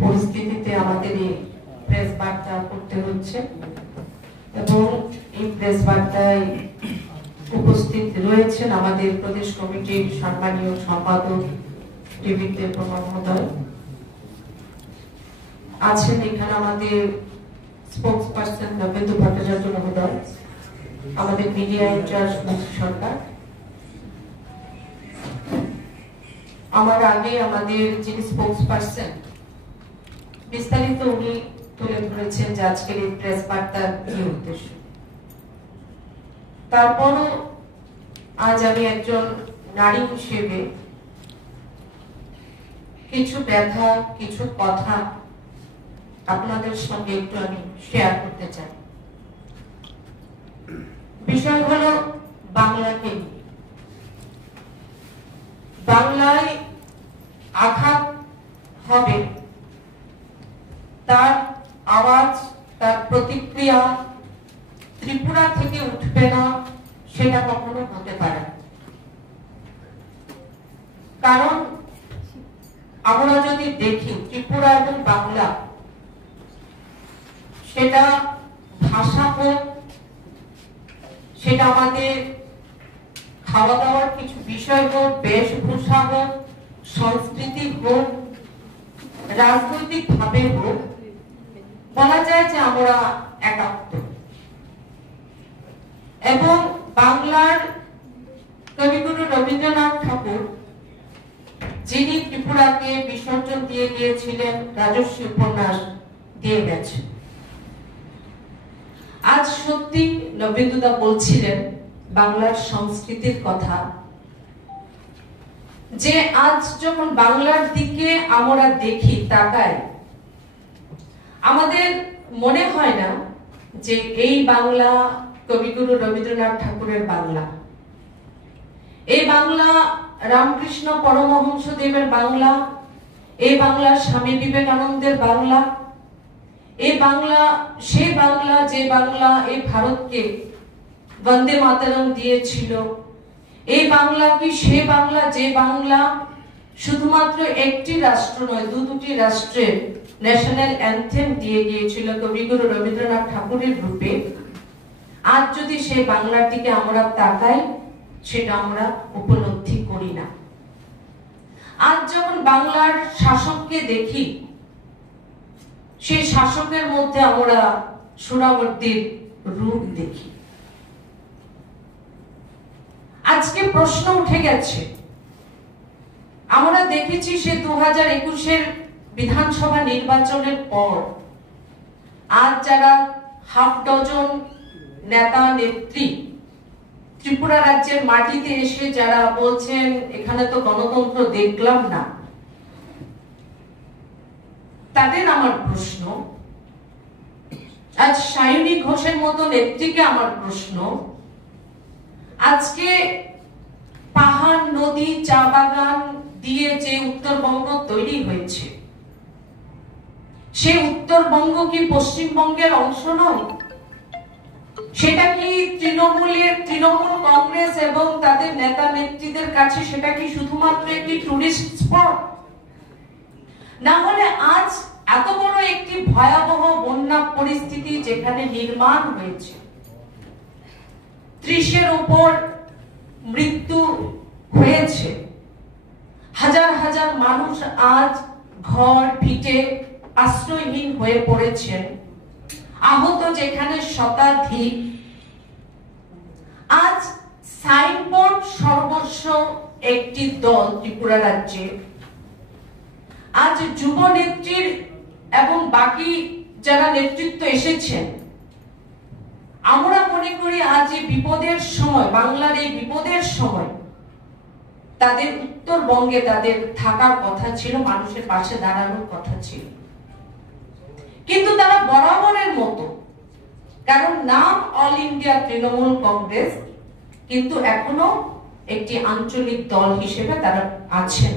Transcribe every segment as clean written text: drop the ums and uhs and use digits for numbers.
পরিস্থিতিতে আমাদের এই প্রেস বার্তা করতে হচ্ছে এবং এই প্রেস বার্তায় উপস্থিত রয়েছেন আমাদের প্রদেশ কমিটির সম্মানীয় সম্পাদক টিভিতে প্রণব মহোদয় আছেন, এখানে আমাদের স্পোকস পার্সন নবেন্দু ভট্টাচার্য মহোদয়, আমাদের মিডিয়া ইনচার্জ মুক্তি সরকার। আমার আগে আমাদের যিনি স্পোকস পার্সন বিস্তারিত উনি তুলে ধরেছেন যে আজকের এই প্রেস বার্তার কি উদ্দেশ্য। তারপরও আজ আমি একজন নারী হিসেবে কিছু ব্যথা, কিছু কথা আপনাদের সঙ্গে একটু আমি শেয়ার করতে চাই। বিষয় হলো বাংলাকে নিয়ে। বাংলায় আঘাত হবে, তার আওয়াজ, তার প্রতিক্রিয়া ত্রিপুরা থেকে উঠবে না, সেটা কখনো হতে পারে না। কারণ আমরা যদি দেখি ত্রিপুরা এবং বাংলা, সেটা ভাষা হোক, সেটা আমাদের খাওয়া দাওয়ার কিছু বিষয় হোক, বেশভূষা হোক, সংস্কৃতি হোক, রাজনৈতিক ভাবে হোক, বলা যায় যে আমরা একাত্ম। এবং বাংলার কবিগুরু রবীন্দ্রনাথ ঠাকুর, যিনি ত্রিপুরাকে বিসর্জন দিয়ে গিয়েছিলেন, রাজস্বী উপন্যাস দিয়ে গেছেন। আজ সত্যি নবেন্দুদা বলছিলেন বাংলার সংস্কৃতির কথা, যে আজ যখন বাংলার দিকে আমরা দেখি, তাকাই, আমাদের মনে হয় না যে এই বাংলা কবিগুরু রবীন্দ্রনাথ ঠাকুরের বাংলা, এই বাংলা রামকৃষ্ণ পরমহংস দেবের বাংলা, এই বাংলা স্বামী বিবেকানন্দের বাংলা, এই বাংলা সেই বাংলা যে বাংলা এই ভারতকে বন্দে মাতরম দিয়েছিল। এই বাংলা কি সে বাংলা যে বাংলা শুধুমাত্র একটি রাষ্ট্র নয়, দুটি রাষ্ট্রের ন্যাশনাল অ্যানথেম দিয়ে গিয়েছিল কবিগুরু রবীন্দ্রনাথ ঠাকুরের রূপে। আজ যদি সেই বাংলার দিকে আমরা তাকাই, সেটা আমরা উপলব্ধি করি না। আজ যখন বাংলার শাসককে দেখি, সেই শাসকের মধ্যে আমরা সুরাবর্তীর রূপ দেখি। আজকে প্রশ্ন উঠে গেছে, আমরা দেখেছি সে 2021-এর বিধানসভা নির্বাচনের পর আজ যারা হাফ ডজন নেতা নেত্রী ত্রিপুরা রাজ্যের মাটিতে এসে যারা বলছেন এখানে তো গণতন্ত্র দেখলাম না, তাদের আমার প্রশ্ন, আজ সায়নী ঘোষের মতো নেত্রীকে আমার প্রশ্ন, আজকে পাহাড়, নদী, চা বাগান দিয়ে যে উত্তরবঙ্গ তৈরি হয়েছে, সে উত্তরবঙ্গ কি পশ্চিমবঙ্গের অংশ নয়? সেটা কি তৃণমূল কংগ্রেস এবং তাদের নেতা নেত্রীদের কাছে সেটা কি শুধুমাত্র একটি টুরিস্ট স্পট? না হলে আজ এত বড় একটি ভয়াবহ বন্যা পরিস্থিতি যেখানে নির্মাণ হয়েছে, 30-এর উপর মৃত্যু হয়েছে, হাজার হাজার মানুষ আজ ঘর ভিটে আশ্রয়হীন হয়ে পড়েছেন, আহত যেখানে শতাধিক, আজ সাইনবোর্ড সর্বস্ব একটি দল ত্রিপুরা রাজ্যে, আজ যুব নেত্রীর এবং বাকি যারা নেতৃত্ব এসেছেন, আমরা মনে করি আজ এই বিপদের সময়, বাংলার এই বিপদের সময় তাদের উত্তরবঙ্গে তাদের থাকার কথা ছিল, মানুষের পাশে দাঁড়ানোর কথা ছিল। কিন্তু তারা বরাবরের মতো, কারণ নাম অল ইন্ডিয়া তৃণমূল কংগ্রেস, কিন্তু এখনো একটি আঞ্চলিক দল হিসেবে তারা আছেন।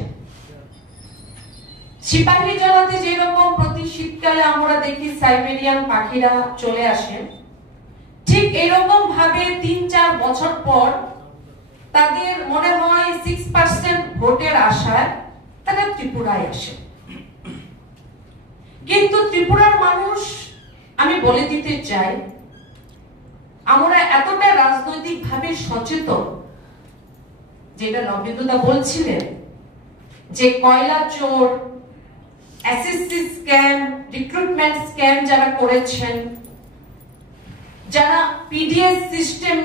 সিপাহীজলাতে যেরকম প্রতি শীতকালে আমরা দেখি সাইবেরিয়ান পাখিরা চলে আসেন, ঠিক এরকম ভাবে 3-4 বছর পর তাদের মনে হয় 6% ভোটের আশায় তারা ত্রিপুরায় আসে। কিন্তু ত্রিপুরার মানুষ, আমি বলে দিতে চাই, আমরা এতটা রাজনৈতিক ভাবে সচেতন, যেটা নবেন্দুদা বলছিলেন যে কয়লা চোর, এসএসসি স্ক্যাম, রিক্রুটমেন্ট স্ক্যাম যারা করেছেন, যারা পিডিএস সিস্টেম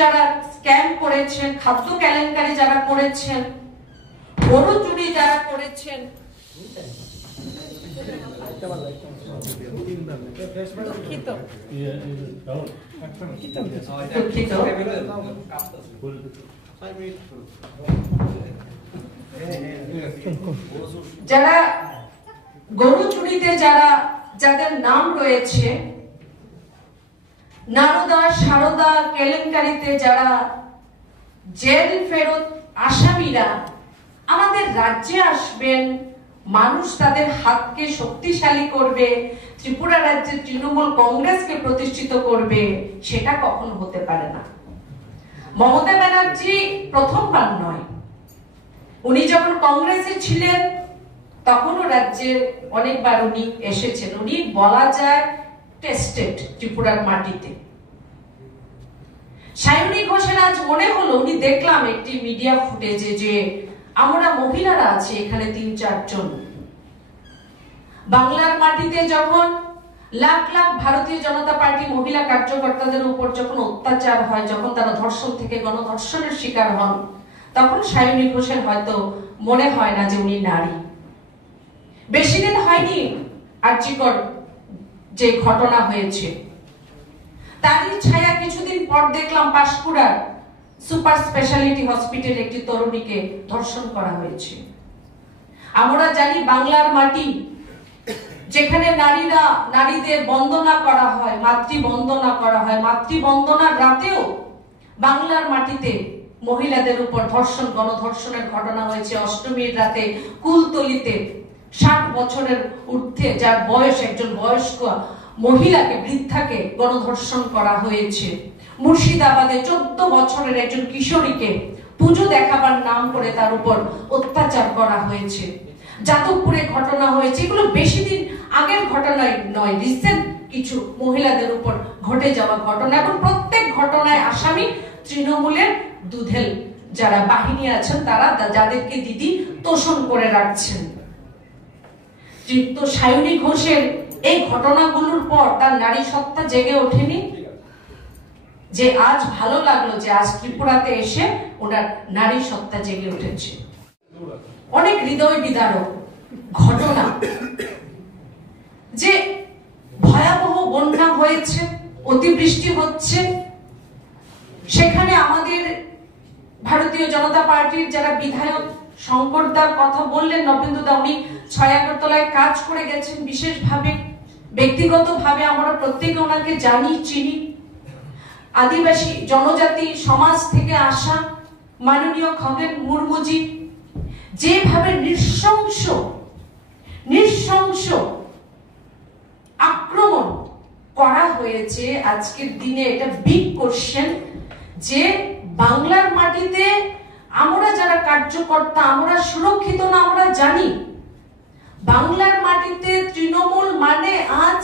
যারা স্ক্যাম করেছেন, খাদ্য কেলেঙ্কারি যারা করেছেন, গরু চুরি যারা করেছেন, যারা গরু চুরিতে যাদের নাম রয়েছে, নারদা সারদা কেলেঙ্কারিতে যারা জেল ফেরত আসামিরা আমাদের রাজ্যে আসবেন, মানুষ তাদের হাতকে শক্তিশালী করবে, ত্রিপুরা রাজ্যে তৃণমূল কংগ্রেসকে প্রতিষ্ঠিত করবে, সেটা কখনো হতে পারে না। মমতা ব্যানার্জি প্রথমবার নয়, উনি যখন কংগ্রেসে ছিলেন তখনও রাজ্যে অনেকবার উনি এসেছেন। উনি বলা যায় টেস্টেড ত্রিপুরার মাটিতে। সায়নী ঘোষের আজ মনে হলো, উনি দেখলাম একটি মিডিয়া ফুটেজে যে আমরা মহিলারা আছি এখানে ৩-৪ জন। বাংলার মাটিতে যখন লাখ লাখ ভারতীয় জনতা পার্টি মহিলা কার্যকর্তাদের উপর যখন অত্যাচার হয়, যখন তারা ধর্ষণ থেকে গণধর্ষণের শিকার হন, তখন সায়নী ঘোষের হয়তো মনে হয় না যে উনি নারী। বেশি দিন হয়নি আর্যিকর যে ঘটনা হয়েছে, তারই ছায়া কিছুদিন পর দেখলাম পাঁশকুড়ার সুপার স্পেশালিটি হসপিটালে একটি তরুণীকে ধর্ষণ করা হয়েছে। আমরা জানি বাংলার মাটি, যেখানে নারীদের বন্দনা করা হয়, মাতৃবন্দনা করা হয়, মাতৃবন্দনার রাতেও বাংলার মাটিতে মহিলাদের উপর ধর্ষণ, গণধর্ষণের ঘটনা হয়েছে। অষ্টমীর রাতে কুলতলিতে 60 বছরের ঊর্ধ্বে যার বয়স, একজন বয়স্ক মহিলাকে, বৃদ্ধাকে গণধর্ষণ করা হয়েছে। মুর্শিদাবাদে 14 বছরের একজন কিশোরীকে পুজো দেখাবার নাম করে তার উপর অত্যাচার করা হয়েছে। যাদবপুরে ঘটনা হয়েছে। এগুলো বেশি দিন আগের ঘটনা নয়, রিসেন্ট কিছু মহিলাদের উপর ঘটে যাওয়া ঘটনা, এবং প্রত্যেক ঘটনায় আসামি তৃণমূলের দুধেল যারা বাহিনী আছেন, তারা যাদেরকে দিদি তোষণ করে রাখছেন। তো সায়নী ঘোষের এই ঘটনাগুলোর পর তার নারী সত্তা জেগে ওঠেনি, যে আজ ভালো লাগলো যে আজ ত্রিপুরাতে এসে ওনার নারী সত্তা জেগে উঠেছে। অনেক হৃদয় বিদারক ঘটনা, যে ভয়াবহ বন্যা হয়েছে, অতিবৃষ্টি হচ্ছে, সেখানে আমাদের ভারতীয় জনতা পার্টির যারা বিধায়ক, শঙ্করদার কথা বললেন নবেন্দুদা, উনি 6 আগরতলায় কাজ করে গেছেন বিশেষভাবে, ব্যক্তিগতভাবে আমরা প্রত্যেকে ওনাকে জানি, চিনি। আদিবাসী জনজাতি সমাজ থেকে আসা মাননীয় খগেন মুর্মুজি যেভাবে নৃশংস আক্রমণ করা হয়েছে আজকের দিনে, এটা বিগ কোশ্চেন যে বাংলার মাটিতে আমরা যারা কার্যকর্তা, আমরা সুরক্ষিত না, আমরা জানি। বাংলার মাটিতে তৃণমূল মানে আজ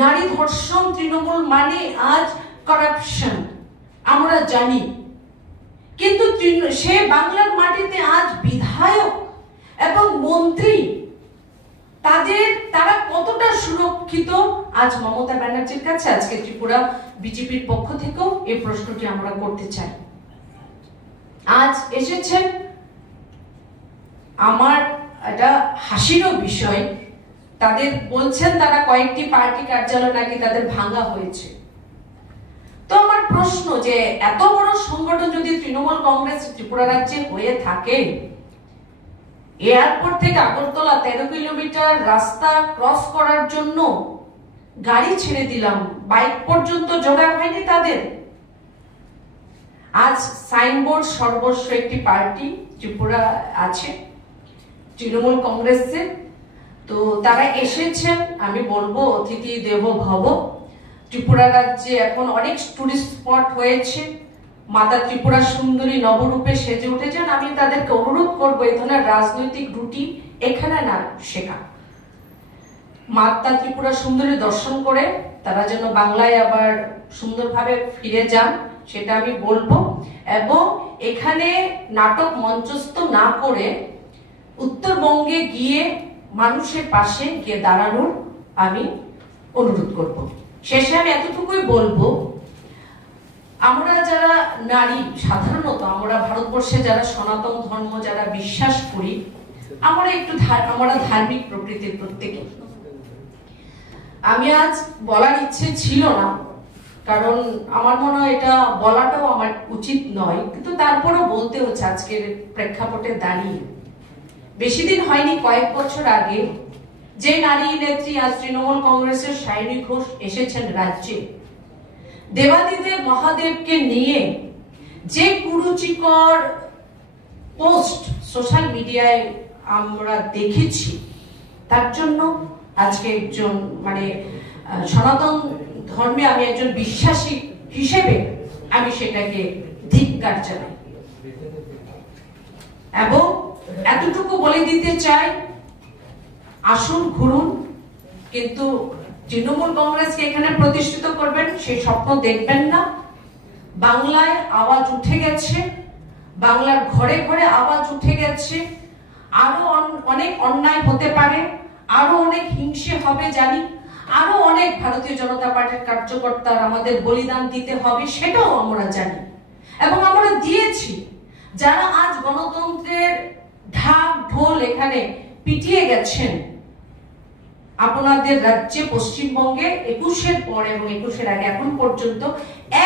নারী ধর্ষণ, তৃণমূল মানে আজ করাপশন, আমরা জানি। কিন্তু সে বাংলার মাটিতে আজ বিধায়ক এবং মন্ত্রী, তারা কতটা সুরক্ষিত আজ মমতা ব্যানার্জির কাছে? আজকে ত্রিপুরা বিজেপির পক্ষ থেকেও এই প্রশ্নটি আমরা করতে চাই। আজ এসেছেন, আমার এটা হাসিরও বিষয়, তাদের বলছেন তারা কয়েকটি পার্টি কার্যালয় নাকি তাদের ভাঙা হয়েছে। তো আমার প্রশ্ন, যে এত বড় সংগঠন যদি তৃণমূল কংগ্রেস ত্রিপুরা রাজ্যে হয়ে থাকে, এয়ারপোর্ট থেকে আগরতলা 13 কিলোমিটার রাস্তা ক্রস করার জন্য গাড়ি ছেড়ে দিলাম, বাইক পর্যন্ত জোগাড় হয়নি তাদের। আজ সাইনবোর্ড সর্বস্ব একটি পার্টি ত্রিপুরা আছে, তৃণমূল কংগ্রেসের। তো তারা এসেছেন, আমি বলবো অতিথি দেব ভব। ত্রিপুরা রাজ্যে এখন অনেক টুরিস্ট স্পট হয়েছে, মাতা ত্রিপুরা সুন্দরী নবরূপে সেজে উঠেছেন। আমি তাদেরকে অনুরোধ করবো এই ধরনের রাজনৈতিক রুটি এখানে না শেখা। মাতা ত্রিপুরা সুন্দরী দর্শন করে তারা যেন বাংলায় আবার সুন্দরভাবে ফিরে যান সেটা আমি বলবো। এবং এখানে নাটক মঞ্চস্থ না করে উত্তরবঙ্গে গিয়ে মানুষের পাশে গিয়ে দাঁড়ানোর আমি অনুরোধ করব। শেষে আমি এতটুকুই বলবো, আমরা যারা নারী, সাধারণত আমরা ভারতবর্ষে যারা সনাতন ধর্ম যারা বিশ্বাস করি, আমরা ধার্মিক প্রকৃতির প্রত্যেকে। আমি আজ বলার ইচ্ছে ছিল না, কারণ আমার মনে হয় এটা বলাটাও আমার উচিত নয়, কিন্তু তারপরেও বলতে হচ্ছে আজকের প্রেক্ষাপটে দাঁড়িয়ে। বেশি দিন হয়নি, কয়েক বছর আগে যে নারী নেত্রী আজ তৃণমূল কংগ্রেসের সায়নী ঘোষ এসেছেন রাজ্যে, দেবাদিদেব মহাদেবকে নিয়ে যে কুরুচিকর পোস্ট সোশ্যাল মিডিয়ায় আমরা দেখেছি, তার জন্য আজকে একজন সনাতন ধর্মে আমি একজন বিশ্বাসী হিসেবে আমি সেটাকে ধিক্কার জানাই। এবং এতটুকু বলে দিতে চাই, আসুন ঘুরুন, কিন্তু তৃণমূল কংগ্রেসকে এখানে প্রতিষ্ঠিত করবেন সেই স্বপ্ন দেখবেন না। বাংলায় আওয়াজ উঠে গেছে, বাংলার ঘরে ঘরে আওয়াজ উঠে গেছে। আরো অনেক অন্যায় হতে পারে, আরো অনেক হিংসে হবে জানি, আরো অনেক ভারতীয় জনতা পার্টির কার্যকর্তার আমাদের বলিদান দিতে হবে, সেটাও আমরা জানি এবং আমরা দিয়েছি। যারা আজ গণতন্ত্রের ঢাক ঢোল এখানে পিটিয়ে গেছেন, আপনাদের রাজ্যে পশ্চিমবঙ্গে 21-এর পর এবং 21-এর আগে এখন পর্যন্ত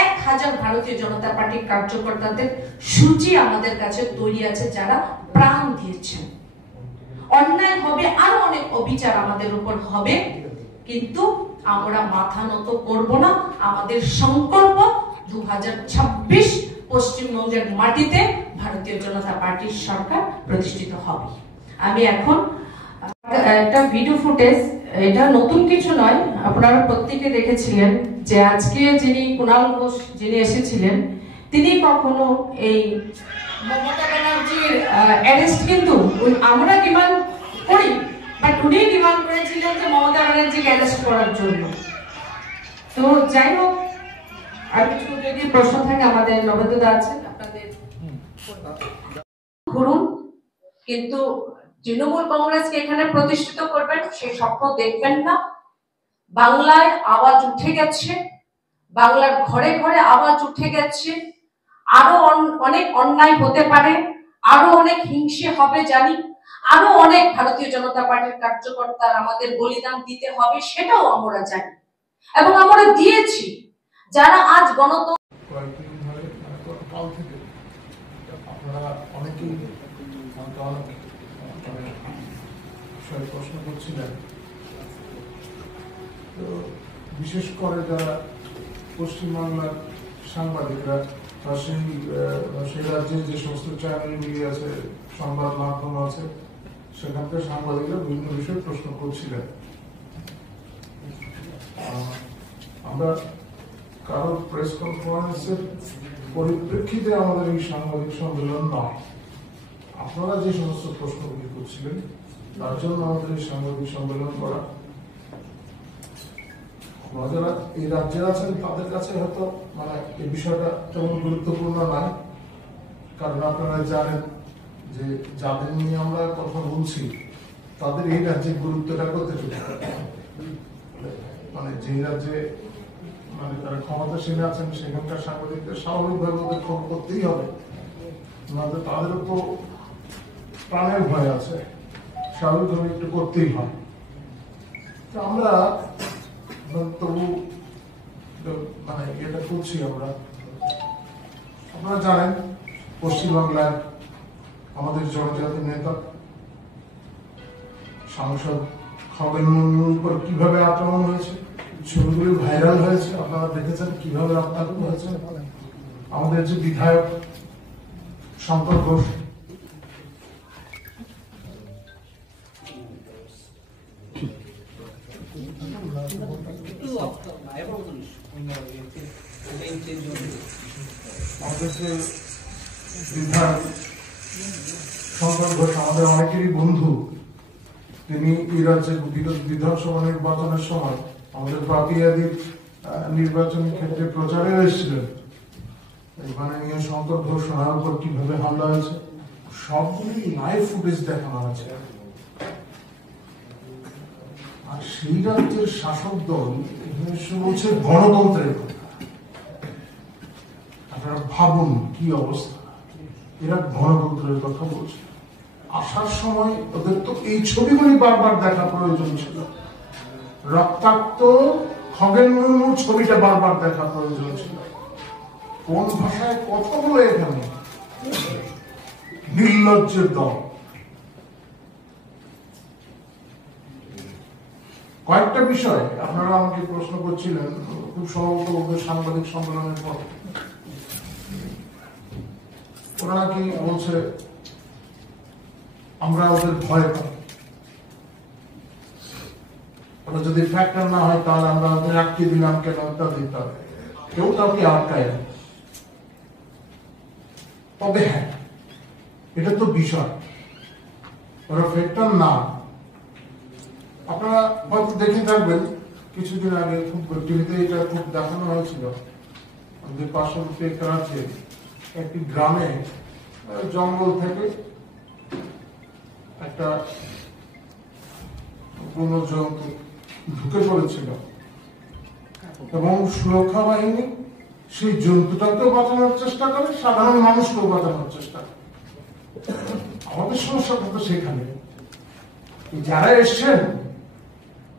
1000 ভারতীয় জনতা পার্টির কার্যকর্তাদের সূচি আমাদের কাছে তৈরি আছে, যারা প্রাণ দিয়েছেন। অন্যায় হবে, আরো অনেক অবিচার আমাদের উপর হবে, কিন্তু আমরা মাথা নত করব না। আমাদের সংকল্প 2026 পশ্চিমবঙ্গের মাটিতে ভারতীয় জনতা পার্টির সরকার প্রতিষ্ঠিত হবে। আমি এখন একটা ভিডিও ফুটেজ, এটা নতুন কিছু নয়, আপনারা প্রত্যেকে দেখেছিলেন যে আজকে যিনি কুণাল ঘোষ যিনি এসেছিলেন, তিনি কখনো এই মমতা ব্যানার্জির অ্যারেস্ট কিন্তু আমরা ডিমান্ড করি, বাট উনি ডিমান্ড করেছিলেন যে মমতা ব্যানার্জিকে অ্যারেস্ট করার জন্য। তো যাই হোক, আর কিছু যদি প্রশ্ন থাকে আমাদের নবেন্দা আছেন, আপনাদের ঘুরুন, কিন্তু তৃণমূল কংগ্রেসকে এখানে প্রতিষ্ঠিত করবেন সেই স্বপ্ন দেখবেন না। বাংলায় আওয়াজ উঠে গেছে, বাংলার ঘরে ঘরে আওয়াজ উঠে গেছে। আরো অনেক অন্যায় হতে পারে, আরো অনেক হিংসে হবে জানি, আরো অনেক ভারতীয় জনতা পার্টির কার্যকর্তার আমাদের বলিদান দিতে হবে, সেটাও আমরা জানি এবং আমরা দিয়েছি। যারা আজ প্রশ্ন করছিলেন, তো বিশেষ করে যারা পশ্চিমবাংলার সাংবাদিকরা বা সেই রাজ্যে যে সমস্ত চ্যানেল মিডিয়া আছে, সংবাদ মাধ্যম আছে, সেখানকার সাংবাদিকরা বিভিন্ন বিষয়ে প্রশ্ন করছিলেন। আমরা কারো প্রেস কনফারেন্সের পরিপ্রেক্ষিতে আমাদের এই সাংবাদিক সম্মেলন নয়। আপনারা যে সমস্ত প্রশ্নগুলি করছিলেন তার জন্য আমাদের এই সাংবাদিক সম্মেলন করা। যারা এই রাজ্যে আছেন তাদের কাছে হয়তো এই বিষয়টা তেমন গুরুত্বপূর্ণ নয়, কারণ আপনারা জানেন যে যাদের নিয়ে আমরা কথা বলছি তাদের এই রাজ্যের গুরুত্বটা কতটুকু। যে রাজ্যে তারা ক্ষমতাসীন আছেন সেখানকার সাংবাদিকদের স্বাভাবিকভাবে ওদের খবর করতেই হবে, তাদের উপর প্রাণের ভয় আছে, স্বাভাবিকভাবে একটু করতেই হয়। তো আমরা তবু এটা করছি। আপনারা জানেন পশ্চিমবাংলায় আমাদের জনজাতি নেতা সাংসদ খগেন মুর্মুর উপর কিভাবে আক্রমণ হয়েছে, ছবিগুলি ভাইরাল হয়েছে, আপনারা দেখেছেন কিভাবে রক্তাক্ত হয়েছে। আমাদের যে বিধায়ক শঙ্কর ঘোষ, আমাদের যে বিধায়ক শঙ্কর ঘোষ আমাদের অনেকেরই বন্ধু, তিনি এই রাজ্যের বিধানসভা নির্বাচনের সময় আমাদের বাপিয়াদির নির্বাচনী ক্ষেত্রে প্রচারে এসেছিলেন। মাননীয় শঙ্কর ঘোষণার উপর কিভাবে হামলা হয়েছে সবগুলি লাইভ ফুটেজ দেখানো হয়েছে। আর সেই রাজ্যের শাসক দল বলছে গণতন্ত্রের কথা। আপনারা ভাবুন কি অবস্থা, এরা গণতন্ত্রের কথা বলছে। আসার সময় ওদের তো এই ছবিগুলি বারবার দেখা প্রয়োজন ছিল। রক্তাক্ত খগেন মুর্মুর ছবিটা বারবার দেখা প্রয়োজন ছিল। কোন ভাষায় কথা বলে এখানে নির্লজ্জের দল। কয়েকটা বিষয় আপনারা আমাকে প্রশ্ন করছিলেন খুব সম্ভবত ওদের সাংবাদিক সম্মেলনের পর। ওরা নাকি বলছে আমরা ওদের ভয় পাই, ওরা যদি ফ্যাক্টর না হয় তাহলে আমরা ওদের আটকে দিলাম কেন ইত্যাদি ইত্যাদি। কেউ কাউকে আটকায় না। তবে হ্যাঁ, এটা তো বিষয়, ওরা ফ্যাক্টর না। আপনারা হয়তো দেখে থাকবেন কিছুদিন আগে খুব টিভিতে এটা খুব দেখানো হয়েছিল। আমাদের পার্শ্ববর্তী একটা আছে একটি গ্রামে জঙ্গল থেকে একটা কোনো জন্তু ঢুকে পড়েছিল এবং সুরক্ষা বাহিনী সেই জন্তুটাকেও বাঁচানোর চেষ্টা করে, সাধারণ মানুষকেও বাঁচানোর চেষ্টা করে। আমাদের সমস্যাটা তো সেখানে, যারা এসছেন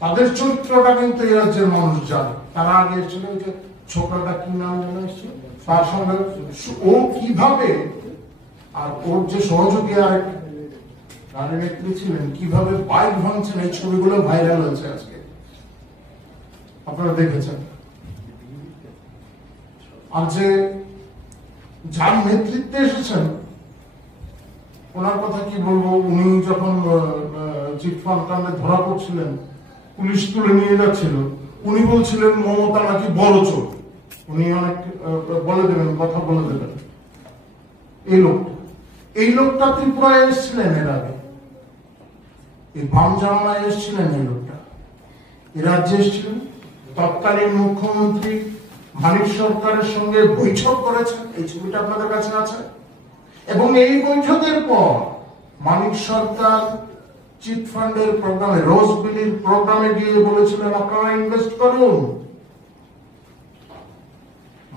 তাদের চরিত্রটা কিন্তু এই রাজ্যের মানুষ জানে। তারা আগে এসেছিল যে ছোকরাটা কি নাম জানা এসছে, তার সঙ্গে ও কিভাবে আর ওর যে সহযোগী আর রানী নেত্রী ছিলেন কিভাবে বাইক ভাঙছেন, এই ছবিগুলো ভাইরাল হয়েছে আজকে, আপনারা দেখেছেন। আর যে যার নেতৃত্বে এসেছেন ওনার কথা কি বলবো, উনি যখন চিটফান্ড কাণ্ডে ধরা পড়ছিলেন, পুলিশ তুলে নিয়ে যাচ্ছিল, উনি বলছিলেন মমতা নাকি বড় চোর। উনি অনেক বলে দেবেন, কথা বলে দেবেন। এই লোকটা ত্রিপুরায় এসেছিলেন এর আগে, এই বাম জামানায় এসেছিলেন এই লোকটা, এ রাজ্যে এসেছিলেন। তৎকালীন মুখ্যমন্ত্রী মানিক সরকারের সঙ্গে বৈঠক করেছেন, এই ছবিটা আপনাদের কাছে আছে। এবং এই বৈঠকের পর মানিক সরকার চিটফান্ডের প্রোগ্রামে, রোজ বিলির প্রোগ্রামে গিয়ে বলেছিলেন আপনারা ইনভেস্ট করুন।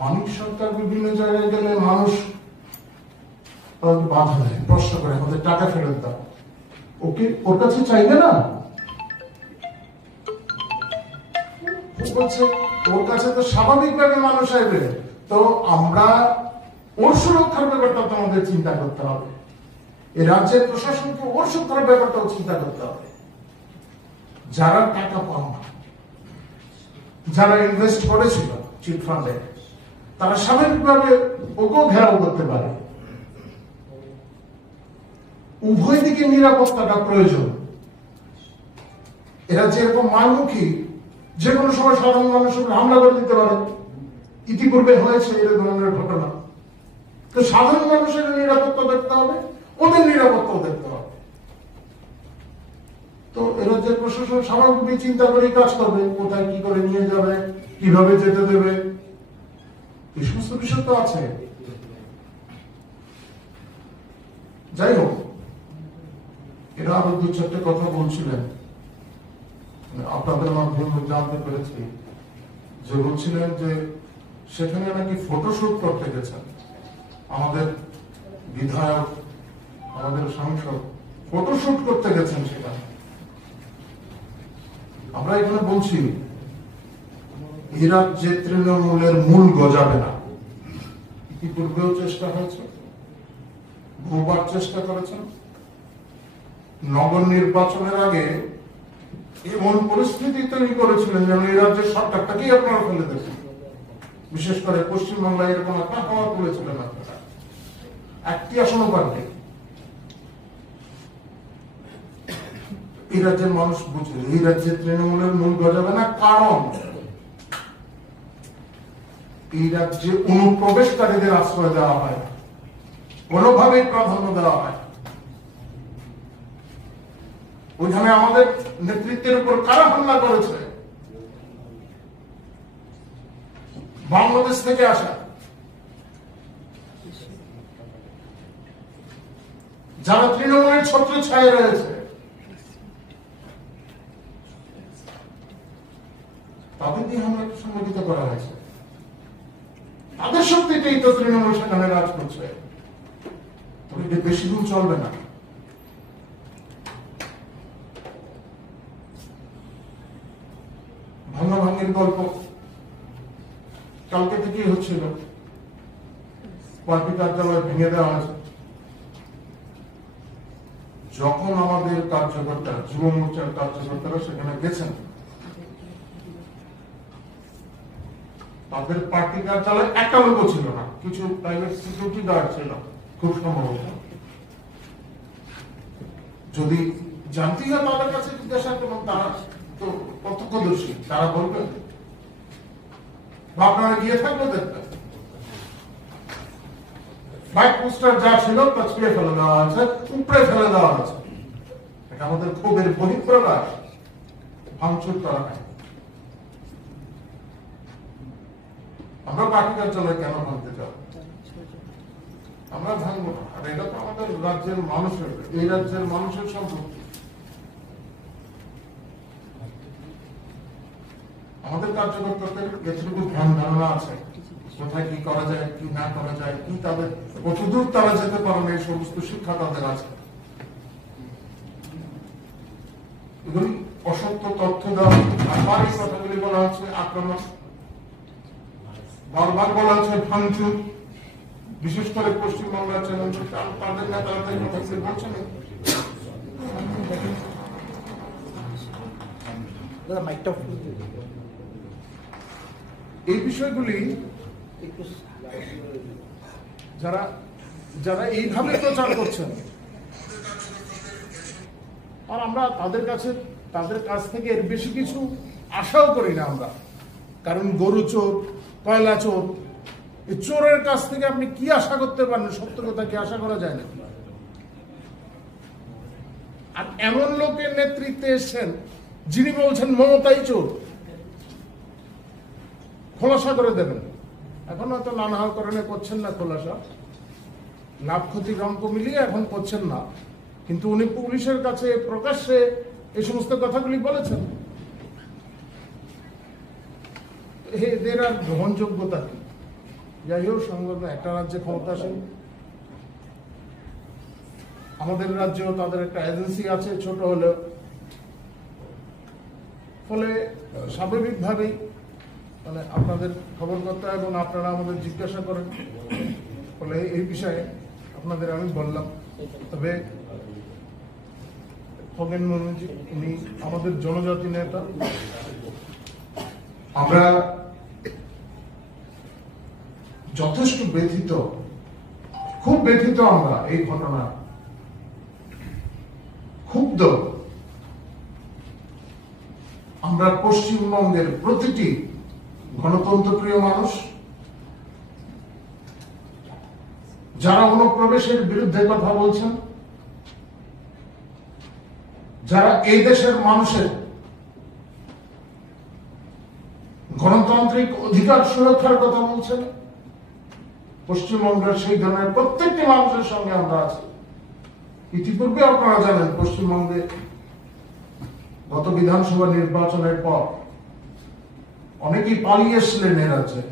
মানিক সরকার বিভিন্ন জায়গায় গেলে মানুষ বাধা দেয়, প্রশ্ন করে আমাদের টাকা ফেরত দাও। ওকে ওর কাছে চাইবে না, বলছে ওর কাছে তো স্বাভাবিকভাবে মানুষ চাইবে। তো আমরা ওর সুরক্ষার ব্যাপারটা তো আমাদের চিন্তা করতে হবে, এই রাজ্যের প্রশাসনকে ওর সুরক্ষার ব্যাপারটাও চিন্তা করতে হবে। যারা টাকা পান না, যারা ইনভেস্ট করেছিল চিটফান্ডে, তারা স্বাভাবিকভাবে ওকেও ঘেরাও করতে পারে। উভয় দিকে নিরাপত্তাটা প্রয়োজন। এরা যেরকম মারমুখী, যে কোনো সময় সাধারণ মানুষের হামলা করে দিতে পারে, ইতিপূর্বে হয়েছে এর ধরনের ঘটনা। তো সাধারণ মানুষের নিরাপত্তা দেখতে হবে, ওদের নিরাপত্তাও দেখতে হবে। তো এরা যে প্রশাসন স্বাভাবিক চিন্তা করে কাজ করবে, কোথায় কি করে নিয়ে যাবে, কিভাবে যেতে দেবে, এই সমস্ত বিষয় তো আছে। যাই হোক, এরা আরো দু চারটে কথা বলছিলেন, আপনাদের মাধ্যমে জানতে পেরেছি যে বলছিলেন যে সেখানে নাকি ফটোশুট করতে গেছেন আমাদের বিধায়ক, আমাদের সাংসদ ফটোশুট করতে গেছেন সেখানে। আমরা এখানে বলছি এই রাজ্যে তৃণমূলের মূল গজাবে না। ইতিপূর্বেও চেষ্টা হয়েছে, বহুবার চেষ্টা করেছেন। নগর নির্বাচনের আগে এমন পরিস্থিতি তৈরি করেছিলেন যেন এই রাজ্যের সরকারটাকেই আপনারা ফেলে দেবেন। বিশেষ করে পশ্চিমবাংলায় এরকম একটা হাওয়া তুলেছিলেন আপনারা, একটি আসনও পাননি। এই রাজ্যের মানুষ বুঝে এই রাজ্যে তৃণমূলের মূল গজাবে না, কারণ এই রাজ্যে অনুপ্রবেশকারীদের আশ্রয় দেওয়া হয়, কোনোভাবেই প্রাধান্য দেওয়া হয়। ওইখানে আমাদের নেতৃত্বের উপর কারা হামলা করেছে? বাংলাদেশ থেকে আসা যারা তৃণমূলের ছত্র ছায়া রয়েছে, তাদের দিয়ে হামলা সংগঠিত করা হয়েছে। তাদের শক্তিতেই তো তৃণমূল সেখানে রাজ করছে। বেশি দিন চলবে না। ভাঙাভাঙির গল্প কালকে থেকেই হচ্ছিল। পার্টি কার্যালয় ভেঙে দেওয়া হয়েছে। যখন আমাদের কার্যকর্তা, যুব মোর্চার কার্যকর্তারা সেখানে গেছেন, তাদের পার্টি কার্যালয় একটা লোক ছিল না, কিছু প্রাইভেট সিকিউরিটি গার্ড ছিল খুব সম্ভবত। যদি জানতেই হয় তাদের কাছে জিজ্ঞাসা করুন, তারা তো প্রত্যক্ষদর্শী, তারা বলবেন। আপনারা গিয়ে থাকবে দেখবেন, বাইক পোস্টার যা ছিল তা ছুঁড়ে ফেলে দেওয়া হয়েছে, উপড়ে ফেলে দেওয়া হয়েছে। এটা আমাদের ক্ষোভের বহিঃপ্রকাশ, ভাঙচুর করা হয়। আমরা পার্টি কার্যালয় কেন ভাঙতে চাই? আমরা ভাঙবো না। আর এটা তো আমাদের রাজ্যের মানুষের, এই রাজ্যের মানুষের সম্পত্তি। আমাদের কার্যকর্তাদের যতটুকু ধ্যান ধারণা আছে, কোথায় কি করা যায়, কি না করা যায়, কি তাদের কতদূর তারা যেতে পারেন, এই সমস্ত শিক্ষা তাদের আছে। এগুলি অসত্য তথ্য দেওয়া, বারবার এই কথাগুলি বলা হচ্ছে আক্রমণ, বারবার বলা হচ্ছে ভাঙচুর, বিশেষ করে পশ্চিমবাংলার চ্যালেঞ্জ। তাদের নেতারা বলছেন এই বিষয়গুলি যারা যারা এইভাবে প্রচার করছেন, আর আমরা তাদের কাছ থেকে এর বেশি কিছু আশাও করি না আমরা। কারণ গরু চোর, কয়লা চোর, এই চোরের কাছ থেকে আপনি কি আশা করতে পারেন? সত্য কথা কি আশা করা যায় না? আর এমন লোকের নেতৃত্বে এসছেন যিনি বলছেন মমতাই চোর, খোলাসা করে দেবেন। এখন হয়তো নানা কারণে করছেন না খোলাসা, লাভ ক্ষতির অঙ্ক মিলিয়ে এখন করছেন না, কিন্তু উনি পুলিশের কাছে প্রকাশ্যে এই সমস্ত কথাগুলি বলেছেন। এদের আর গ্রহণযোগ্যতা কি? যাই হোক, সংবাদ একটা রাজ্যে ক্ষমতাসীন, আমাদের রাজ্যেও তাদের একটা এজেন্সি আছে ছোট হলেও, ফলে স্বাভাবিকভাবেই মানে আপনাদের খবরকর্তা এবং আপনারা আমাদের জিজ্ঞাসা করেন, ফলে এই বিষয়ে আপনাদের আমি বললাম। তবে খগেন মুর্মুজি উনি আমাদের জনজাতি নেতা, আমরা যথেষ্ট ব্যথিত, খুব ব্যথিত আমরা এই ঘটনা, ক্ষুব্ধ। আমরা পশ্চিমবঙ্গের প্রতিটি গণতন্ত্রপ্রিয় মানুষ, যারা অনুপ্রবেশের বিরুদ্ধে কথা বলছেন, যারা এই দেশের মানুষের গণতান্ত্রিক অধিকার সুরক্ষার কথা বলছেন, পশ্চিমবঙ্গের সেই ধরনের প্রত্যেকটি মানুষের সঙ্গে আমরা আছি। ইতিপূর্বে আপনারা জানেন পশ্চিমবঙ্গে গত বিধানসভা নির্বাচনের পর অনেকেই পালিয়ে এসছিলেন এ রাজ্যে।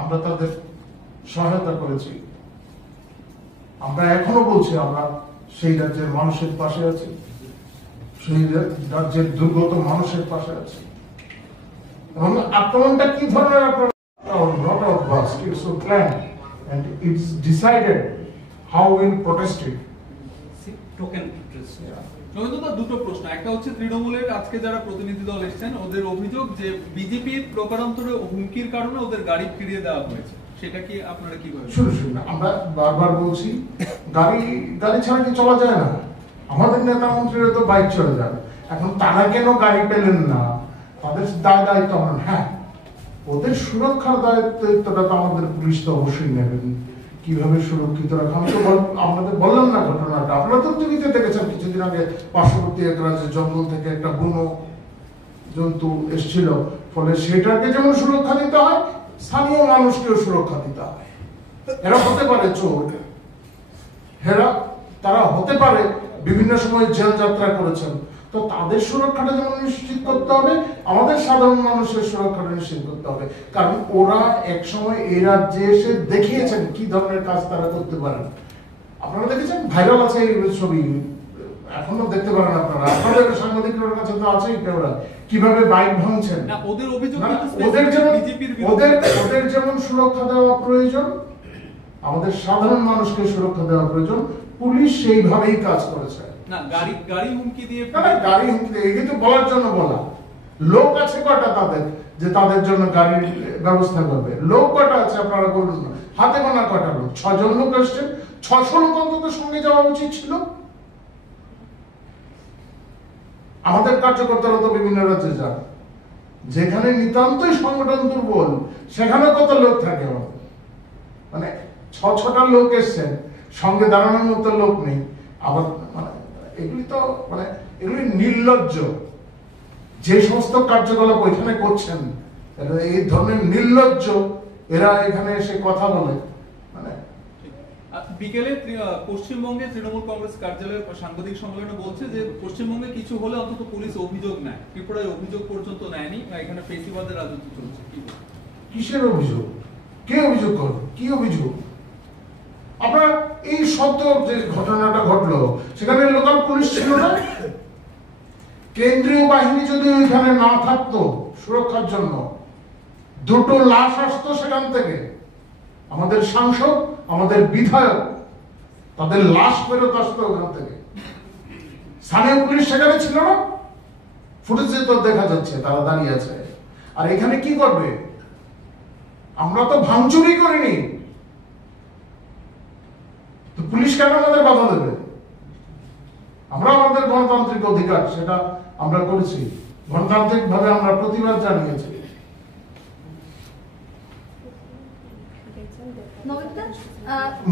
আমরা তাদের সহায়তা করেছি। আমরা এখনো বলছি আমরা সেই রাজ্যের মানুষের পাশে আছি, সেই রাজ্যের দুর্গত মানুষের পাশে আছি। এবং আক্রমণটা কি ধরনের আক্রমণ? Not of us, it's so planned and it's decided how we'll protest it. Token Rabindranath, দুটো প্রশ্ন। একটা হচ্ছে তৃণমূলের আজকে যারা প্রতিনিধি দল এসেছেন, ওদের অভিযোগ যে বিজেপির প্রকারান্তরে হুমকির কারণে ওদের গাড়ি ফিরিয়ে দেওয়া হয়েছে, সেটা কি আপনারা কিভাবে? শুনুন, আমরা বারবার বলছি গাড়ি ছাড়া কি চলা যায় না? আমাদের নেতা মন্ত্রীরা তো বাইক চলে যাবে, এখন তারা কেন গাড়ি পেলেন না? তাদের দায়িত্ব আমরা, হ্যাঁ ওদের সুরক্ষার দায়িত্বটা তো আমাদের পুলিশ তো অবশ্যই নেবেন। কিভাবে সুরক্ষিত রাখা। আমি তো আপনাদের বললাম না ঘটনাটা, আপনারা তো টিভিতে দেখেছেন কিছুদিন আগে পার্শ্ববর্তী এক রাজ্যের জঙ্গল থেকে একটা বুনো জন্তু এসেছিল, ফলে সেটাকে যেমন সুরক্ষা দিতে হয়, স্থানীয় মানুষকেও সুরক্ষা দিতে হয়। এরা হতে পারে চোর, তারা হতে পারে বিভিন্ন সময় জেল যাত্রা করেছেন, তো তাদের সুরক্ষাটা যেমন নিশ্চিত করতে হবে, আমাদের সাধারণ মানুষের সুরক্ষাটা নিশ্চিত করতে হবে। কারণ ওরা এক সময় এই রাজ্যে এসে দেখিয়েছেন কি ধরনের কাজ তারা করতে পারেন। আপনারা দেখেছেন, ভাইরাল আছে এই ছবি, এখনো দেখতে পারেন আপনারা, আপনাদের সাংবাদিকদের কাছে তো আছেই ক্যামেরা, কিভাবে বাইক ভাঙছেন। ওদের অভিযোগ ওদের যেমন সুরক্ষা দেওয়া প্রয়োজন, আমাদের সাধারণ মানুষকে সুরক্ষা দেওয়া প্রয়োজন। পুলিশ সেইভাবেই কাজ করেছে। না গাড়ি হুমকি দিয়ে, গাড়ি হুমকি দিয়ে কিন্তু বলার জন্য বলা, লোক আছে কয়টা তাদের যে তাদের জন্য গাড়ির ব্যবস্থা করবে? লোক কয়টা আছে আপনারা বলুন না, হাতে গোনা কয়টা লোক? 6 জন লোক এসছেন, 600 লোক অন্তত সঙ্গে যাওয়া উচিত ছিল। আমাদের কার্যকর্তারা তো বিভিন্ন রাজ্যে যান, যেখানে নিতান্তই সংগঠন দুর্বল সেখানে কত লোক থাকে, মানে 6টা লোক এসছেন, সঙ্গে দাঁড়ানোর মতো লোক নেই। আবার মানে এগুলি তো মানে এগুলি নির্লজ্জ। যে সমস্ত কার্যকলাপ ওইখানে করছেন, এই ধরনের নির্লজ্জ এরা এখানে এসে কথা বলে। মানে বিকেলে পশ্চিমবঙ্গে তৃণমূল কংগ্রেস কার্যালয়ের সাংবাদিক সম্মেলনে বলছে যে পশ্চিমবঙ্গে কিছু হলে অন্তত পুলিশ অভিযোগ নেয়, ত্রিপুরায় অভিযোগ পর্যন্ত নেয়নি, এখানে ফেসিবাদের রাজত্ব চলছে। কিসের অভিযোগ? কে অভিযোগ করবে? কি অভিযোগ? আপনার এই সত্য যে ঘটনাটা ঘটলো, সেখানে লোকাল পুলিশ ছিল না? কেন্দ্রীয় বাহিনী যদি ওইখানে না থাকতো সুরক্ষার জন্য, 2টো লাশ আসতো সেখান থেকে, আমাদের সাংসদ, আমাদের বিধায়ক, তাদের লাশ ফেরত আসতো ওখান থেকে। স্থানীয় পুলিশ সেখানে ছিল না? ফুটেজে তো দেখা যাচ্ছে তারা দাঁড়িয়ে আছে। আর এখানে কি করবে? আমরা তো ভাঙচুরি করিনি, তো পুলিশ কেন আমাদের বাধা দেবে? আমরা আমাদের গণতান্ত্রিক অধিকার সেটা আমরা করেছি, গণতান্ত্রিক ভাবে আমরা প্রতিবাদ জানিয়েছি।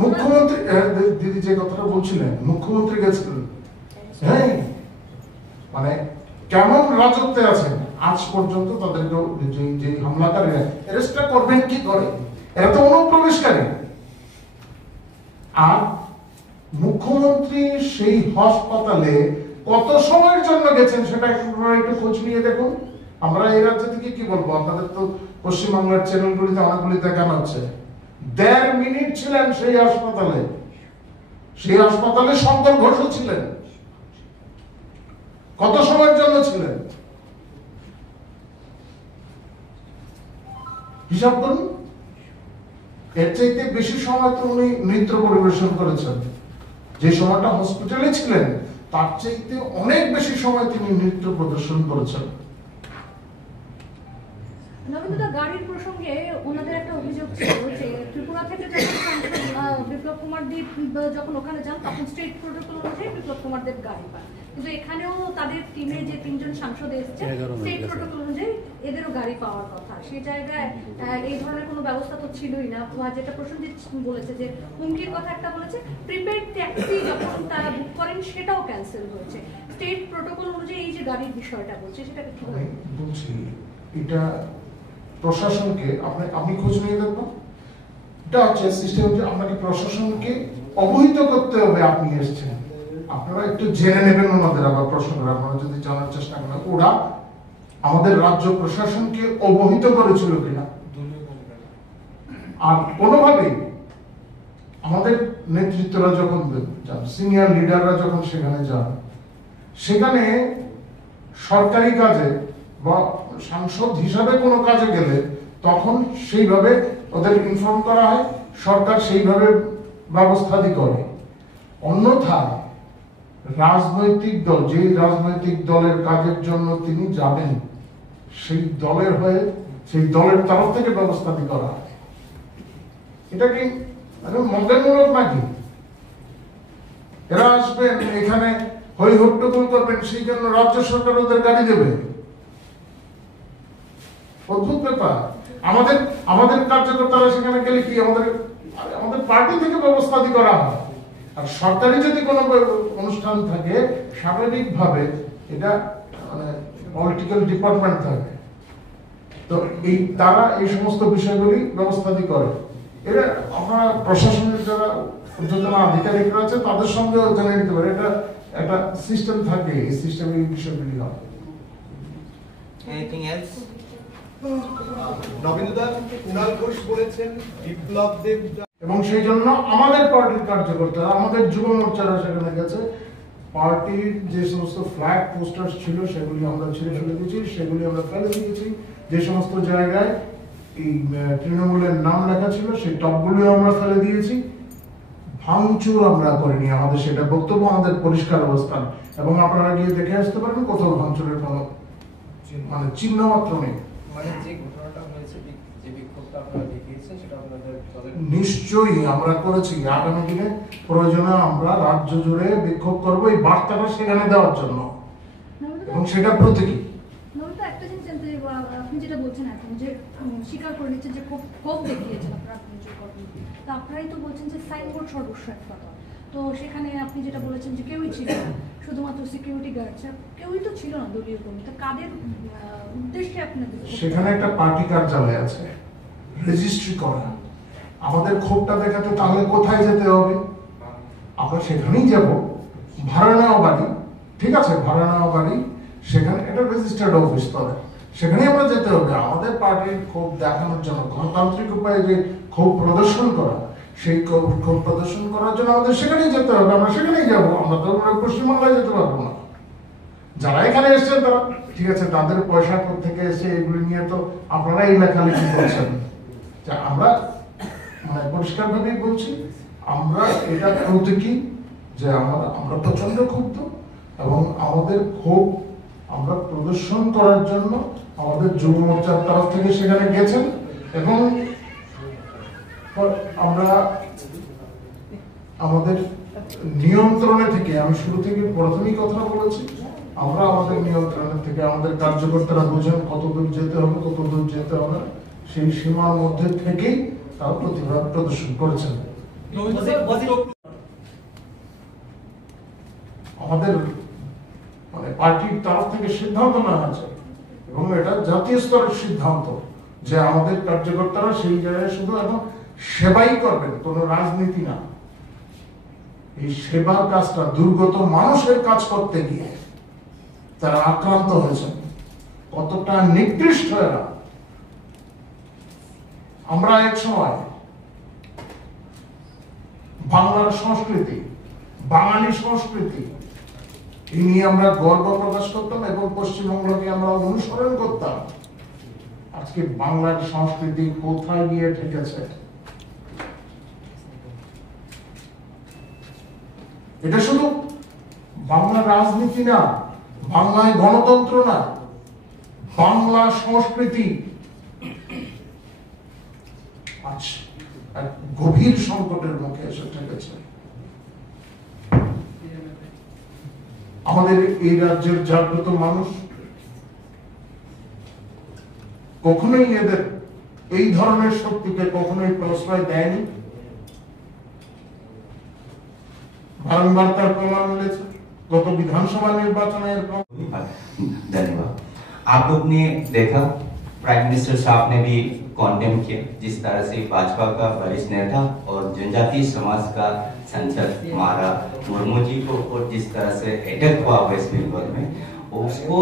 মুখ্যমন্ত্রী দিদি যে কথাটা বলছিলেন, মুখ্যমন্ত্রী গেছিলেন, হ্যাঁ, মানে কেমন রাজত্বে আছেন আজ পর্যন্ত তাদেরকে যে হামলাকারীরা অ্যারেস্টটা করবেন কি করে? এরা তো অনুপ্রবেশকারী। আর মুখ্যমন্ত্রী সেই হাসপাতালে কত সময়ের জন্য গেছেন সেটা একটু খোঁজ নিয়ে দেখুন। আমরা এই রাজ্য থেকে কি বলবো, আপনাদের তো পশ্চিমবাংলার চ্যানেলগুলিতে অনেকগুলি দেখানো হচ্ছে। 1.5 মিনিট ছিলেন সেই হাসপাতালে। সেই হাসপাতালে শঙ্কর ঘোষও ছিলেন। কত সময়ের জন্য ছিলেন হিসাব করুন। এর চাইতে বেশি সময় তো উনি নৃত্য পরিবেশন করেছেন। যে সময়টা হসপিটালে ছিলেন তার চাইতে অনেক বেশি সময় তিনি নৃত্য প্রদর্শন করেছেন। নবীনদা, গাড়ির প্রসঙ্গে ওনাদের একটা অভিযোগ ছিল যে ত্রিপুরা থেকে যখন বিপ্লব কুমার দেব যখন ওখানে যান তখন স্টেট প্রোটোকল অনুযায়ী বিপ্লব কুমার দেব গাড়ি পান, কিন্তু এখানেও তাদের টিমের যে 3 জন সাংসদ এসেছে স্টেট প্রোটোকল অনুযায়ী এদেরও গাড়ি পাওয়ার কথা। সেই জায়গায় এই ধরনের কোনো ব্যবস্থা তো ছিলই না। যেটা প্রসেনজিৎ বলেছে যে হুমকির কথা একটা বলেছে, প্রিপেড ট্যাক্সি যখন তারা বুক করেন সেটাও ক্যান্সেল হয়েছে। স্টেট প্রোটোকল অনুযায়ী এই যে গাড়ির বিষয়টা বলছে সেটাকে কিভাবে বলছি, এটা প্রশাসনকে আপনি খোঁজ নিয়ে দেখবেন। এটা হচ্ছে সিস্টেম যে আপনাকে প্রশাসনকে অবহিত করতে হবে আপনি এসেছেন। আপনারা একটু জেনে নেবেন ওনাদের, আবার প্রশ্ন করে আপনারা যদি জানার চেষ্টা করেন ওরা আমাদের রাজ্য প্রশাসনকে অবহিত করেছিল কিনা। আর কোনোভাবেই আমাদের নেতৃত্বরা যখন যান, সিনিয়র লিডাররা যখন সেখানে যান, সেখানে সরকারি কাজে বা সাংসদ হিসাবে কোনো কাজে গেলে তখন সেইভাবে ওদের ইনফর্ম করা হয়, সরকার সেইভাবে ব্যবস্থাদি করে। অন্যথায় রাজনৈতিক দল, যে রাজনৈতিক দলের কাজের জন্য তিনি যাবেন, সেই দলের হয়ে সেই দলের তরফ থেকে ব্যবস্থাদি করা হয়। এটা কি মঙ্গলমূলক নাকি? এরা আসবেন এখানে হই হট্টগোল করবেন, সেই জন্য রাজ্য সরকার ওদের গাড়ি দেবে? অদ্ভুত ব্যাপার। আমাদের কার্যকর্তারা সেখানে গেলে কি আমাদের পার্টি থেকে ব্যবস্থাদি করা হয়। আর সরকারি যদি কোনো অনুষ্ঠান থাকে স্বাভাবিকভাবে এটা মানে পলিটিক্যাল ডিপার্টমেন্ট থাকে, তো তারা এই সমস্ত বিষয়গুলি ব্যবস্থাদি করে। এটা আপনারা প্রশাসনের যারা ঊর্ধ্বতন আধিকারিকরা আছে তাদের সঙ্গে জেনে নিতে পারে, এটা একটা সিস্টেম থাকে, এই সিস্টেমে এই বিষয়গুলি হয়। Anything else? নবীনদা কুণাল ঘোষ বলেছেন বিপ্লব দেব, এবং সেই জন্য আমাদের পার্টির কার্যকর্তারা, আমাদের যুব মোর্চারা সেখানে গেছে। পার্টির যে সমস্ত ফ্ল্যাগ পোস্টার ছিল সেগুলি আমরা ছিঁড়ে ফেলে দিয়েছি, সেগুলি আমরা ফেলে দিয়েছি। যে সমস্ত জায়গায় এই তৃণমূলের নাম লেখা ছিল সেই টপগুলো আমরা ফেলে দিয়েছি। ভাঙচুর আমরা করিনি, আমাদের সেটা বক্তব্য, আমাদের পরিষ্কার অবস্থান। এবং আপনারা গিয়ে দেখে আসতে পারেন কোথাও ভাঙচুরের কোনো মানে চিহ্ন মাত্র নেই। মানে যে ঘটনাটা হয়েছে, যে বিক্ষোভটা আপনারা দেখিয়েছেন সেটা আপনাদের নিশ্চয়ই আমরা করেছি। আগামী দিনে প্রয়োজনে আমরা রাজ্য জুড়ে বিক্ষোভ করবো এই বার্তাটা সেখানে দেওয়ার জন্য, এবং সেটা প্রতীকী। একটা জিনিস জানতে চাইবো, আপনি যেটা বলছেন এখন যে স্বীকার করে নিচ্ছেন যে ক্ষোভ দেখিয়েছেন আপনারা, তা আপনারাই তো বলছেন যে সাইনবোর্ড সর্বস্ব এক কথা, তো সেখানে আপনি যেটা বলেছেন যে কেউই ছিল না, শুধুমাত্র সিকিউরিটি গার্ড, কেউই তো ছিল না দলীয় কর্মী, তা কাদের উদ্দেশ্যে আপনাদের? সেখানে একটা পার্টি কার্যালয় আছে, রেজিস্ট্রি করা। আমাদের ক্ষোভটা দেখাতে তাহলে কোথায় যেতে হবে? আমরা সেখানেই যাব। ভাড়া নেওয়া বাড়ি, ঠিক আছে, ভাড়া নেওয়া বাড়ি, সেখানে একটা রেজিস্টার্ড অফিস তবে সেখানেই আমরা যেতে হবে। আমাদের পার্টির ক্ষোভ দেখানোর জন্য, গণতান্ত্রিক উপায়ে যে ক্ষোভ প্রদর্শন করা, সেই ক্ষোভ প্রদর্শন করার জন্য আমাদের সেখানেই যেতে হবে। আমরা সেখানেই যাবো, আমরা তো পশ্চিমবাংলায় যেতে পারবো না। যারা এখানে এসছেন তারা ঠিক আছে, তাদের পয়সা থেকে এসে এগুলি নিয়ে তো আপনারা এই লেখালেখি করছেন। আমরা মানে পরিষ্কার ভাবেই বলছি, আমরা এটা প্রতীকী যে আমরা প্রচন্ড ক্ষুব্ধ, এবং আমাদের ক্ষোভ আমরা প্রদর্শন করার জন্য আমাদের যুব মোর্চার তরফ থেকে সেখানে গেছেন। এবং আমরা আমাদের নিয়ন্ত্রণে থেকে, আমি শুরু থেকে প্রথমেই কথা বলেছি, আমরা আমাদের নিয়ন্ত্রণের থেকে আমাদের কার্যকর্তারা বোঝেন কত দূর যেতে হবে, কত দূর যেতে হবে, সেই সীমার মধ্যে থেকেই তারা প্রতিবাদ প্রদর্শন করেছেন। আমাদের মানে পার্টির তরফ থেকে সিদ্ধান্ত নেওয়া হয়েছে, এবং এটা জাতীয় স্তরের সিদ্ধান্ত যে আমাদের কার্যকর্তারা সেই জায়গায় শুধু এখন সেবাই করবেন, কোনো রাজনীতি না। এই সেবার কাজটা দুর্গত মানুষের কাজ করতে গিয়ে তারা আক্রান্ত হয়েছেন, কতটা নিকৃষ্ট এরা। আমরা এক সময় বাংলার সংস্কৃতি, বাঙালি সংস্কৃতি এই নিয়ে আমরা গর্ব প্রকাশ করতাম এবং পশ্চিমবঙ্গকে আমরা অনুসরণ করতাম। আজকে বাংলার সংস্কৃতি কোথায় গিয়ে ঠেকেছে? এটা শুধু বাংলা রাজনীতি না, বাংলায় গণতন্ত্র না, বাংলা সংস্কৃতি আজ এক গভীর সংকটের মুখে এসে ঠেকেছে। আমাদের এই রাজ্যের জাগ্রত মানুষ কখনোই এদের এই ধরনের শক্তিকে কখনোই প্রশ্রয় দেয়নি। বারংবার তার প্রমাণ মিলেছে গত विधानसभा निर्वाचन। धन्यवाद। आप लोग ने देखा प्राइम मिनिस्टर साहब ने भी कॉन्डेम किया जिस तरह से भाजपा का वरिष्ठ नेता और जनजातीय समाज का सांसद मारा मुर्मू जी को, और जिस तरह से अटैक हुआ वेस्ट बंगाल में, उसको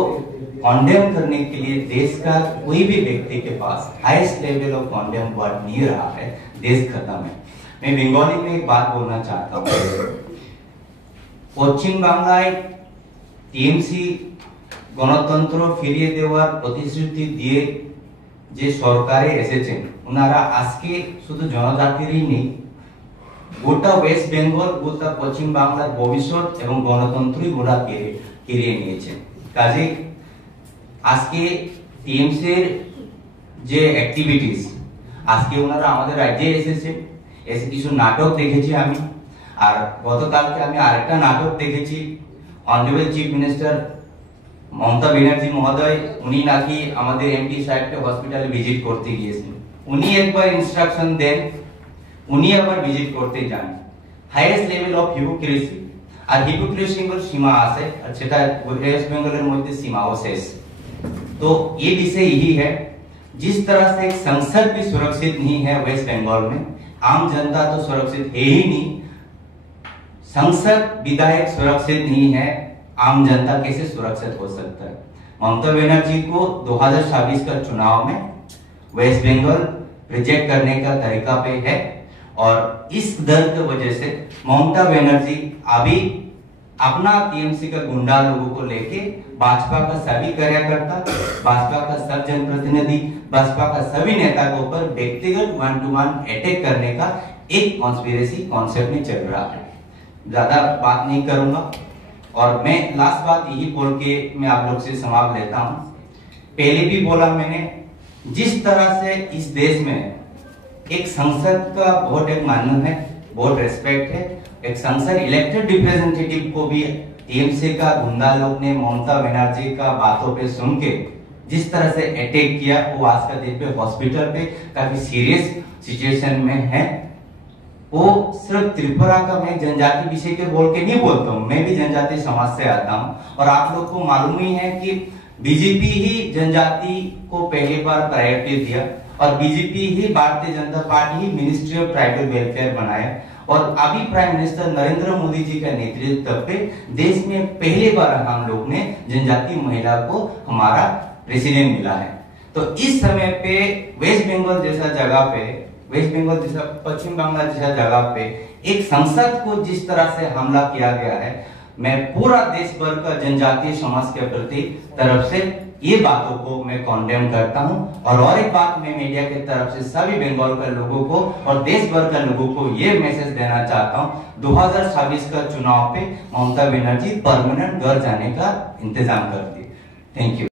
कॉन्डेम करने के लिए देश का कोई भी व्यक्ति के पास हाईएस्ट लेवल ऑफ कॉन्डेम वर्ड नहीं रहा है। देश खत्म है। मैं बंगाली में एक बात बोलना चाहता हूँ। পশ্চিম বাংলায় টিএমসি গণতন্ত্র ফিরিয়ে দেওয়ার প্রতিশ্রুতি দিয়ে যে সরকারে এসেছেন, ওনারা আজকে শুধু জনজাতিরই নেই, গোটা ওয়েস্ট বেঙ্গল, গোটা পশ্চিম বাংলার ভবিষ্যৎ এবং গণতন্ত্রই ওরা কেড়ে নিয়েছেন। কাজে আজকে টিএমসির যে অ্যাক্টিভিটিস, আজকে ওনারা আমাদের রাজ্যে এসে কিছু নাটক দেখেছি আমি, আর গতকালকে আমি আরেকটা নাটক দেখেছি। Honourable chief minister Mamata Banerjee মহোদয়, উনি নাকি আমাদের এমপি সাহেবকে হসপিটালে ভিজিট করতে গিয়েছেন। উনি একবার ইনস্ট্রাকশন দেন উনি আবার ভিজিট করতে যান। হাইয়েস্ট লেভেল অফ হিপোক্রেসি, আর হিপোক্রেসির সীমা আছে, আর সেটা ওয়েস্ট বেঙ্গলের মধ্যে সীমাও শেষ। तो ये विषय यही है, जिस तरह से एक संसद भी सुरक्षित नहीं है वेस्ट बंगाल में, आम जनता तो सुरक्षित है ही नहीं, संसद विधायक सुरक्षित नहीं है, आम जनता कैसे सुरक्षित हो सकता है। ममता बनर्जी को 2026 का चुनाव में वेस्ट बंगाल रिजेक्ट करने का तरीका पे है, और इस डर की वजह से ममता बनर्जी अभी अपना टीएमसी का गुंडा लोगों को लेके भाजपा का सभी कार्यकर्ता, भाजपा का सब जनप्रतिनिधि, भाजपा का सभी नेता के ऊपर व्यक्तिगत 1-to-1 अटैक करने का एक कॉन्स्पिरेसी कॉन्सेप्ट में चल रहा है। ज्यादा बात नहीं करूंगा, और मैं लास्ट बात यही बोल के मैं आप लोग से समाप्त लेता हूं। पहले भी बोला मैंने, जिस तरह से इस देश में एक संसद का बहुत एक मान्य है, बहुत रेस्पेक्ट है, एक संसद इलेक्टेड रिप्रेजेंटेटिव को भी टीएमसी का गुंडा लोग ने ममता बनर्जी का बातों पे सुन के जिस तरह से अटैक किया, वो आज का दिन पे हॉस्पिटल पे काफी सीरियस सिचुएशन में है। वो सिर्फ त्रिपुरा का मैं जनजाति विषय के बोल के नहीं बोलता हूँ, मैं भी जनजाति समाज से आता हूँ, और आप लोग को मालूम ही है कि बीजेपी ही जनजाति को पहली बार प्रायोरिटी दिया, और BJP he Bharatiya Janata party he ministry of tribal welfare बनाया, और अभी प्राइम मिनिस्टर नरेंद्र मोदी जी का नेतृत्व पे देश में पहली बार हम लोग ने जनजाति महिला को हमारा प्रेसिडेंट मिला है। तो इस समय पे वेस्ट बंगाल जैसा जगह पे, वेस्ट बंगाल जैसा पश्चिम बंगाल जैसा जगह पे एक संसद को जिस तरह से हमला किया गया है, मैं पूरा देश भर का जनजातीय समाज के प्रति तरफ से ये बातों को मैं कॉन्डेम करता हूं। और एक बात मैं मीडिया की तरफ से सभी बंगाल के लोगों को और देश भर के लोगों को ये मैसेज देना चाहता हूं, 2026 का चुनाव पे ममता बनर्जी परमानेंट घर जाने का इंतजाम कर दी। Thank you.